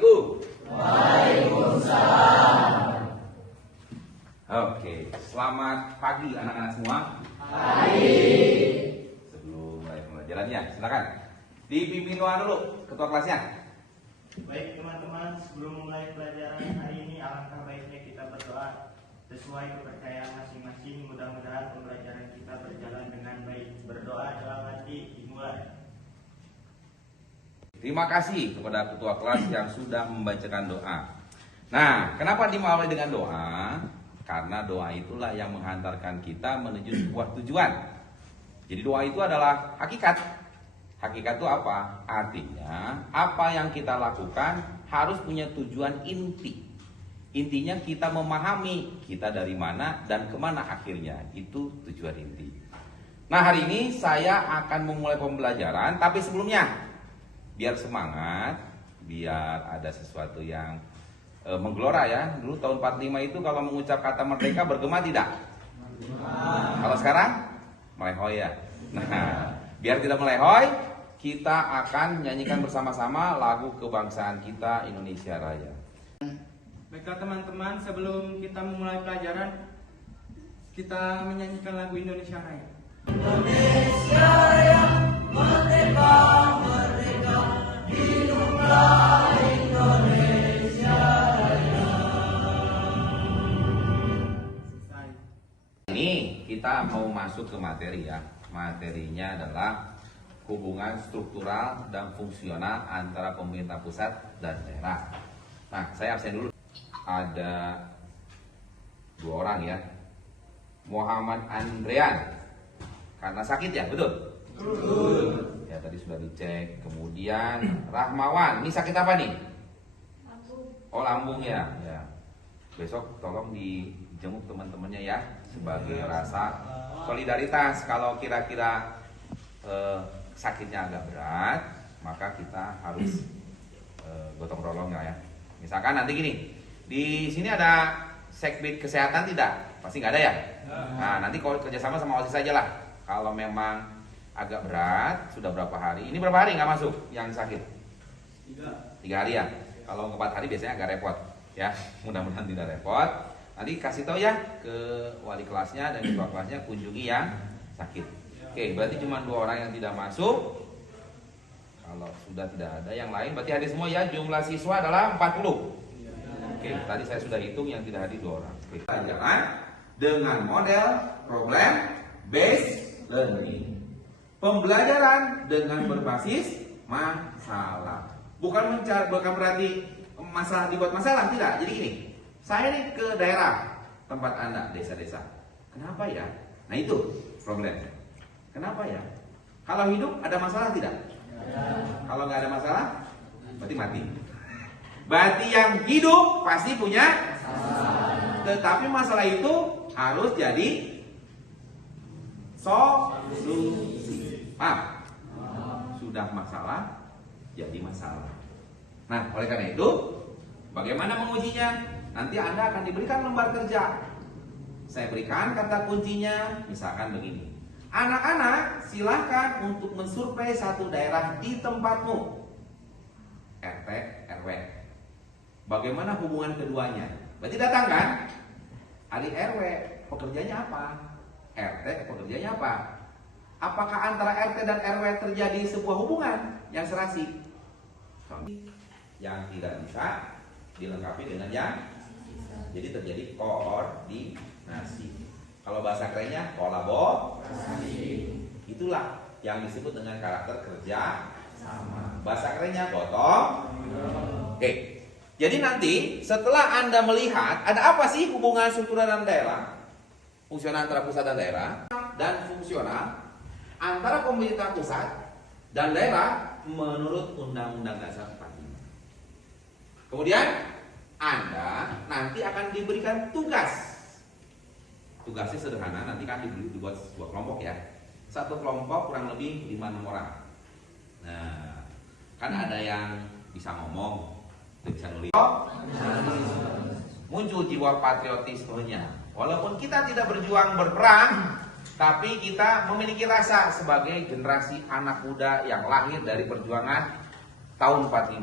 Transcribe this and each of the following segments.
Assalamualaikum. Waalaikumsalam. Oke, selamat pagi anak-anak semua. Pagi. Sebelum mulai pembelajarannya, silakan dipimpin doa dulu ketua kelasnya. Baik teman-teman, sebelum mulai pelajaran hari ini, alangkah baiknya kita berdoa sesuai kepercayaan masing-masing. Mudah-mudahan pembelajaran kita berjalan dengan baik. Berdoa dalam hati dimulai. Terima kasih kepada ketua kelas yang sudah membacakan doa. Nah, kenapa dimulai dengan doa? Karena doa itulah yang menghantarkan kita menuju sebuah tujuan. Jadi doa itu adalah hakikat. Hakikat itu apa? Artinya, apa yang kita lakukan harus punya tujuan inti. Intinya kita memahami kita dari mana dan kemana akhirnya. Itu tujuan inti. Nah, hari ini saya akan memulai pembelajaran, tapi sebelumnya biar semangat, biar ada sesuatu yang menggelora ya. Dulu tahun 45 itu kalau mengucap kata merdeka bergema tidak? Kalau sekarang melehoi ya. Nah, biar tidak melehoi, kita akan nyanyikan bersama-sama lagu kebangsaan kita Indonesia Raya. Baiklah teman-teman, sebelum kita memulai pelajaran, kita menyanyikan lagu Indonesia Raya. Indonesia yang merdeka, merdeka, hiduplah Indonesia Raya. Ini kita mau masuk ke materi ya. Materinya adalah hubungan struktural dan fungsional antara pemerintah pusat dan daerah. Nah, saya absen dulu. Ada dua orang ya. Muhammad Andrean karena sakit ya, betul? Betul. Ya tadi sudah dicek. Kemudian Rahmawan, ini sakit apa nih? Lambung. Oh, lambung ya. Ya. Besok tolong dijenguk teman-temannya ya sebagai rasa solidaritas. Kalau kira-kira sakitnya agak berat, maka kita harus gotong royong ya. Misalkan nanti gini, di sini ada sekbid kesehatan tidak? Pasti nggak ada ya? Nah, nanti kalau kerjasama sama OSIS saja lah. Kalau memang agak berat, sudah berapa hari? Ini berapa hari nggak masuk yang sakit? 3 hari ya. Kalau 4 hari biasanya agak repot ya. Mudah-mudahan tidak repot. Nanti kasih tahu ya ke wali kelasnya dan ketua kelasnya kunjungi yang sakit. Oke, berarti cuma 2 orang yang tidak masuk. Kalau sudah tidak ada yang lain, berarti hadir semua ya. Jumlah siswa adalah 40. Oke, tadi saya sudah hitung yang tidak hadir 2 orang. Oke, pelajaran dengan model problem based learning. Pembelajaran dengan berbasis masalah. Bukan berarti masalah dibuat masalah, tidak. Jadi gini, saya nih ke daerah tempat Anda, desa-desa. Kenapa ya? Nah itu problem. Kenapa ya? Kalau hidup ada masalah tidak? Kalau nggak ada masalah, berarti mati. Berarti yang hidup pasti punya masalah. Tetapi masalah itu harus jadi solusi. Sudah masalah, jadi masalah. Nah, oleh karena itu, bagaimana mengujinya? Nanti Anda akan diberikan lembar kerja. Saya berikan kata kuncinya, misalkan begini. Anak-anak silahkan untuk mensurvei satu daerah di tempatmu. RT, RW. Bagaimana hubungan keduanya? Berarti datang kan? Adik RW, pekerjaannya apa? RT, pekerjaannya apa? Apakah antara RT dan RW terjadi sebuah hubungan yang serasi? Yang tidak bisa dilengkapi dengan yang jadi terjadi koordinasi. Kalau bahasa kerennya kolaborasi. Itulah yang disebut dengan karakter kerja sama. Bahasa kerennya gotong. Oke. Jadi nanti setelah Anda melihat ada apa sih hubungan struktural dan daerah, fungsional antara pusat dan daerah, dan fungsional antara pemerintah pusat dan daerah menurut Undang-Undang Dasar 45. Kemudian Anda nanti akan diberikan tugas. Tugasnya sederhana, nanti kan dibuat sebuah kelompok ya. Satu kelompok kurang lebih 5-6 orang. Nah, kan ada yang bisa ngomong, bisa nulis. Muncul jiwa patriotismenya. Walaupun kita tidak berjuang berperang, tapi kita memiliki rasa sebagai generasi anak muda yang lahir dari perjuangan tahun 45.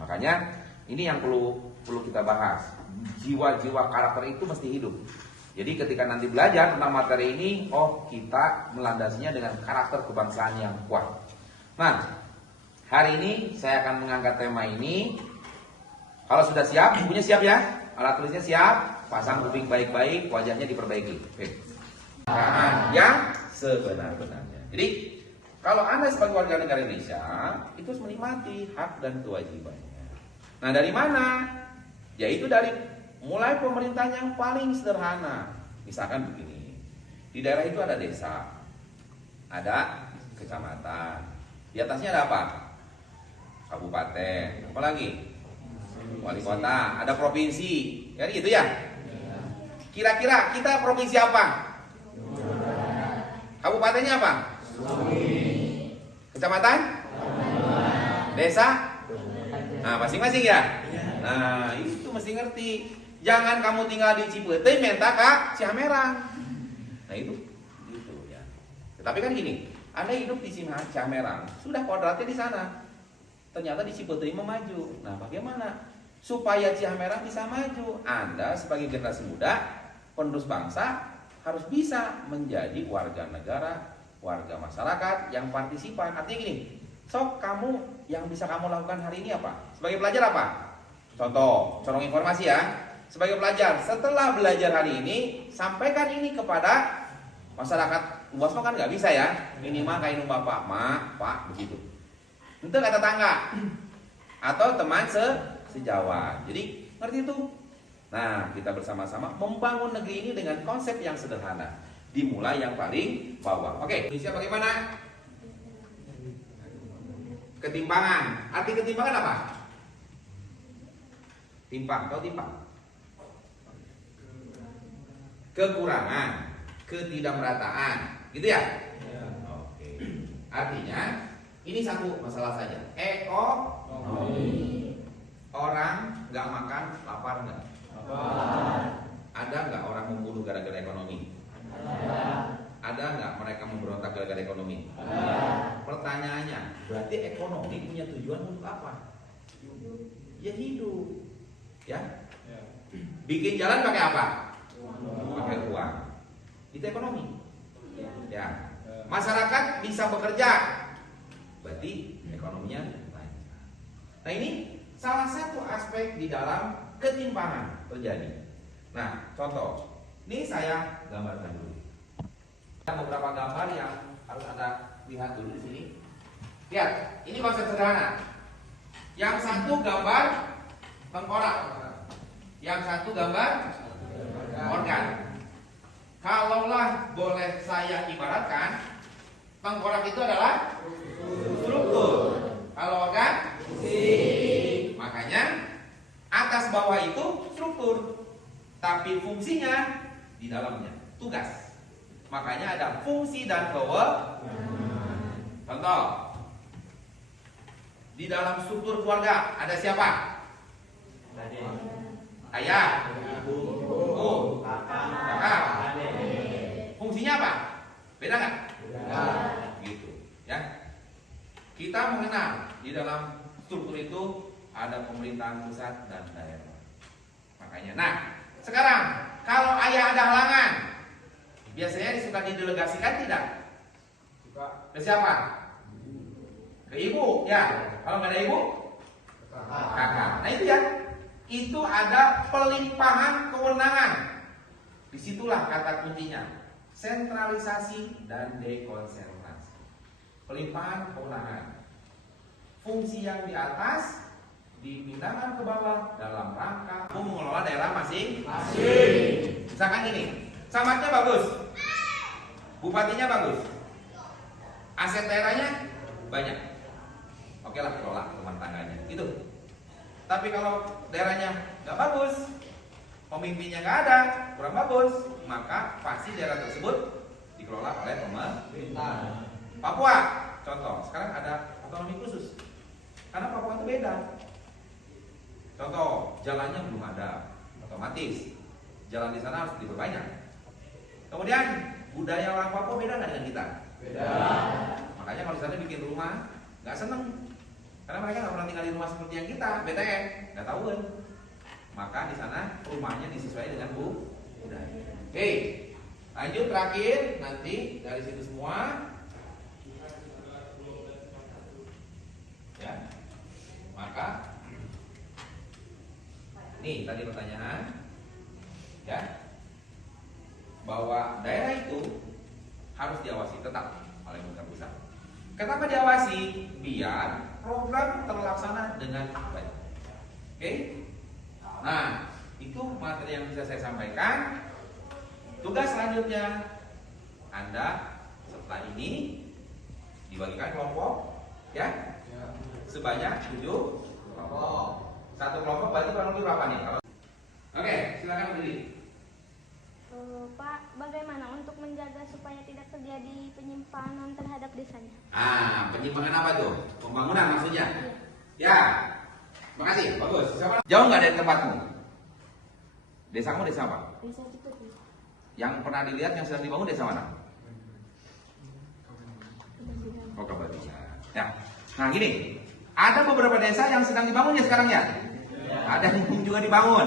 Makanya ini yang perlu kita bahas. Jiwa-jiwa karakter itu mesti hidup. Jadi ketika nanti belajar tentang materi ini, kita melandasinya dengan karakter kebangsaan yang kuat. Nah, hari ini saya akan mengangkat tema ini. Kalau sudah siap, bukunya siap ya? Alat tulisnya siap? Pasang kuping baik-baik, wajahnya diperbaiki. Oke. Nah, yang sebenar-benarnya. Jadi, kalau Anda sebagai warga negara Indonesia, itu harus menikmati hak dan kewajibannya. Nah, dari mana? Yaitu dari mulai pemerintahan yang paling sederhana. Misalkan begini, di daerah itu ada desa, ada kecamatan, di atasnya ada apa? Kabupaten, apa lagi? Wali kota, ada provinsi, kan gitu ya? Kira-kira kita provinsi apa? Kabupatennya apa? Kecamatan? Desa? Nah, masing-masing ya? Nah, itu mesti ngerti. Jangan kamu tinggal di Cipete minta ke Ciamerang. Nah, itu gitu ya. Tetapi kan gini, Anda hidup di Ciamerang, sudah kodratnya di sana. Ternyata di Cipete mau maju. Nah, bagaimana supaya Ciamerang bisa maju? Anda sebagai generasi muda, penerus bangsa, harus bisa menjadi warga negara, warga masyarakat yang partisipan. Artinya gini, kamu yang bisa kamu lakukan hari ini apa? Sebagai pelajar apa? Contoh, corong informasi ya. Sebagai pelajar, setelah belajar hari ini, sampaikan ini kepada masyarakat luas kan nggak bisa ya. Minimal kayak bapak, mak, pak, begitu. Itu kata tetangga atau teman sejawat. Jadi ngerti itu. Nah, kita bersama-sama membangun negeri ini dengan konsep yang sederhana. Dimulai yang paling bawah. Oke, Indonesia bagaimana? Ketimpangan. Arti ketimpangan apa? Timpang, tahu timpang? Kekurangan, ketidakmerataan, gitu ya? Oke. Artinya ini satu masalah saja. Ekonomi. Orang nggak makan, lapar nggak? Ada nggak orang membunuh gara-gara ekonomi? Ada nggak mereka memberontak gara-gara ekonomi? Pertanyaannya, berarti ekonomi punya tujuan untuk apa? Ya hidup, ya. Bikin jalan pakai apa? Pakai uang. Itu ekonomi. Ya. Masyarakat bisa bekerja, berarti ekonominya lancar. Nah, ini salah satu aspek di dalam ketimpangan terjadi. Nah, contoh, ini saya gambarkan dulu. Ada beberapa gambar yang harus Anda lihat dulu di sini. Lihat, ini konsep sederhana. Yang satu gambar tengkorak, yang satu gambar organ. Kalaulah boleh saya ibaratkan, tengkorak itu adalah struktur. Kalau organ fungsi. Makanya atas bawah itu struktur, tapi fungsinya di dalamnya, tugas. Makanya ada fungsi dan kewenangan. Contoh, di dalam struktur keluarga ada siapa? Ayah, ibu, kakak. Fungsinya apa? Beda nggak? Beda. Gitu, ya. Kita mengenal di dalam struktur itu ada pemerintahan pusat dan daerah. Makanya, nah, sekarang kalau ayah ada halangan, biasanya suka didelegasikan tidak? Ke siapa? Ke ibu, ya. Kalau nggak ada ibu, kakak. Nah itu ya, itu ada pelimpahan kewenangan. Disitulah kata kuncinya, sentralisasi dan dekonsentrasi. Pelimpahan kewenangan. Fungsi yang di atas dipindahkan ke bawah dalam rangka mengelola daerah masing-masing. Misalkan ini, camatnya bagus, bupatinya bagus, aset daerahnya banyak. Oke lah, kelola rumah tangganya, gitu. Tapi kalau daerahnya nggak bagus, pemimpinnya nggak ada, kurang bagus, maka pasti daerah tersebut dikelola oleh pemerintah. Papua, contoh, sekarang ada otonomi khusus, karena Papua itu beda. Contoh, jalannya belum ada, otomatis jalan di sana harus diperbanyak. Kemudian budaya orang Papua beda nggak dengan kita? Beda. Makanya kalau di sana bikin rumah nggak seneng, Karena mereka nggak pernah tinggal di rumah seperti yang kita, BTN, nggak tahu kan. Maka di sana rumahnya disesuaikan dengan budaya. Oke, lanjut terakhir nanti dari situ semua. Ya, maka nih tadi pertanyaan, ya, bahwa daerah itu harus diawasi tetap oleh pemerintah pusat. Kenapa diawasi? Biar program terlaksana dengan baik. Oke? Nah, itu materi yang bisa saya sampaikan. Tugas selanjutnya, Anda setelah ini dibagikan kelompok, ya, sebanyak 7 kelompok. Satu kelompok berarti kurang lebih berapa nih? Oke, silakan berdiri. Pak, bagaimana untuk menjaga supaya tidak terjadi penyimpangan terhadap desanya? Penyimpangan apa tuh? Pembangunan maksudnya? Ya, makasih, bagus. Siapa? Jauh nggak dari tempatmu? Desamu desa apa? Desa Cipete. Yang pernah dilihat yang sedang dibangun desa mana? Oh, Kabaduga. Ya. Nah gini, ada beberapa desa yang sedang dibangun ya sekarang ya? Ada yang juga dibangun.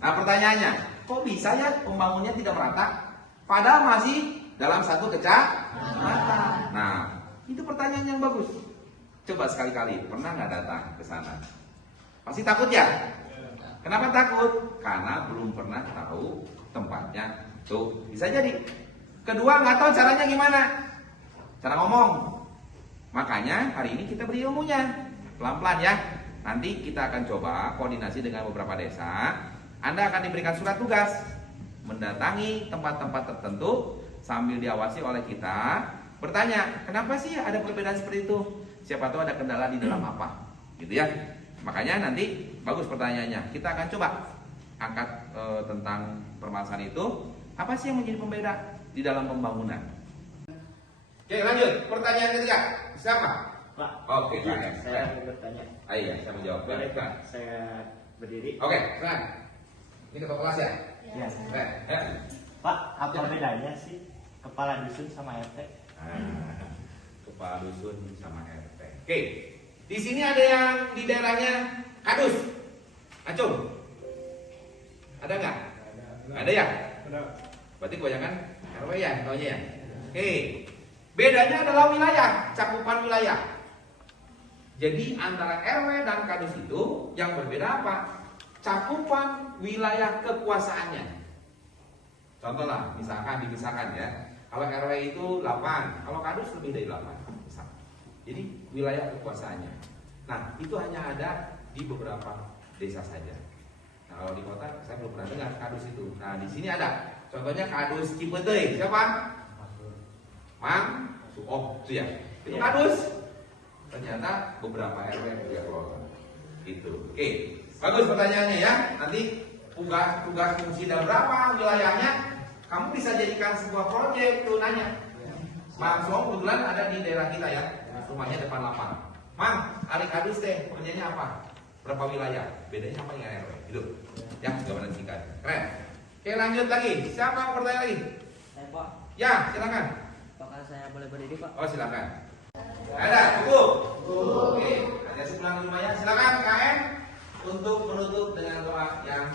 Nah pertanyaannya, kok bisa ya pembangunnya tidak merata? Padahal masih dalam satu kecamatan. Nah, itu pertanyaan yang bagus. Coba sekali-kali, pernah nggak datang ke sana? Pasti takut ya? Kenapa takut? Karena belum pernah tahu tempatnya. Tuh, bisa jadi. Kedua, nggak tahu caranya gimana. Cara ngomong. Makanya hari ini kita beri ilmunya. Pelan-pelan ya. Nanti kita akan coba koordinasi dengan beberapa desa. Anda akan diberikan surat tugas mendatangi tempat-tempat tertentu sambil diawasi oleh kita. Bertanya, kenapa sih ada perbedaan seperti itu? Siapa tahu ada kendala di dalam apa, gitu ya. Makanya nanti bagus pertanyaannya. Kita akan coba angkat tentang permasalahan itu. Apa sih yang menjadi pembeda di dalam pembangunan? Oke, lanjut. Pertanyaan ketiga. Siapa? Pak, Oke, saya mau bertanya. Iya, saya menjawab. Boleh Pak, saya berdiri. Oke, silakan. Ini ketua kelas ya? Ya. Ya. Pak, apa bedanya sih kepala dusun sama RT? Kepala dusun sama RT. Oke, di sini ada yang di daerahnya kadus, acung. Ada nggak? Ada ya? Ada. Berarti kebanyakan RW ya, taunya ya. Oke, bedanya adalah wilayah, cakupan wilayah. Jadi antara RW dan kadus itu yang berbeda apa? Cakupan wilayah kekuasaannya. Contohlah, misalkan dipisahkan ya. Kalau RW itu 8, kalau kadus lebih dari 8 misalkan. Jadi wilayah kekuasaannya. Nah, itu hanya ada di beberapa desa saja. Nah, kalau di kota saya belum pernah dengar kadus itu. Nah, di sini ada. Contohnya kadus Cipete. Siapa? Mang? Oh, itu ya. Itu kadus. Ternyata beberapa RW yang juga kelola. Itu. Oke. Bagus pertanyaannya ya. Nanti tugas fungsi dan berapa wilayahnya kamu bisa jadikan sebuah proyek tuh nanya. Mang Suong kebetulan ada di daerah kita ya. Rumahnya depan lapang. Mang, hari kadus teh kerjanya apa? Berapa wilayah? Bedanya apa dengan RW? Gitu. Ya, jawaban singkat. Keren. Oke, lanjut lagi. Siapa yang bertanya lagi? Saya Pak, Ya, silakan. apakah saya boleh berdiri Pak? Oh, silakan. Ada, cukup. Oke, ada sepulang lumayan. Silakan KM untuk menutup dengan doa yang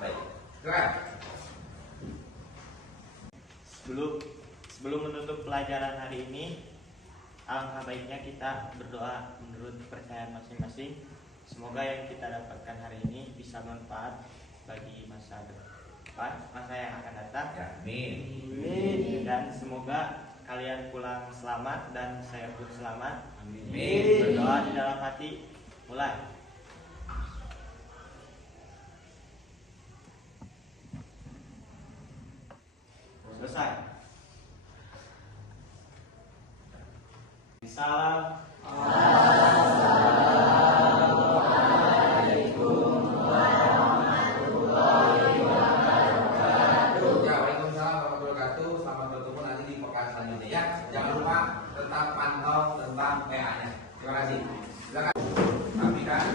baik. Silakan. Sebelum menutup pelajaran hari ini, alangkah baiknya kita berdoa menurut kepercayaan masing-masing. Semoga yang kita dapatkan hari ini bisa bermanfaat bagi masa depan, masa yang akan datang. Ya, amin. Amin. Dan semoga kalian pulang selamat dan saya pun selamat. Amin. Berdoa di dalam hati. Mulai. Selesai. Salam. Ya, waalaikumsalam warahmatullahi wabarakatuh. Selamat bertemu nanti di pekan selanjutnya ya. Jangan lupa tetap pantau tentang PA-nya. Terima kasih. Silakan. Rapikan.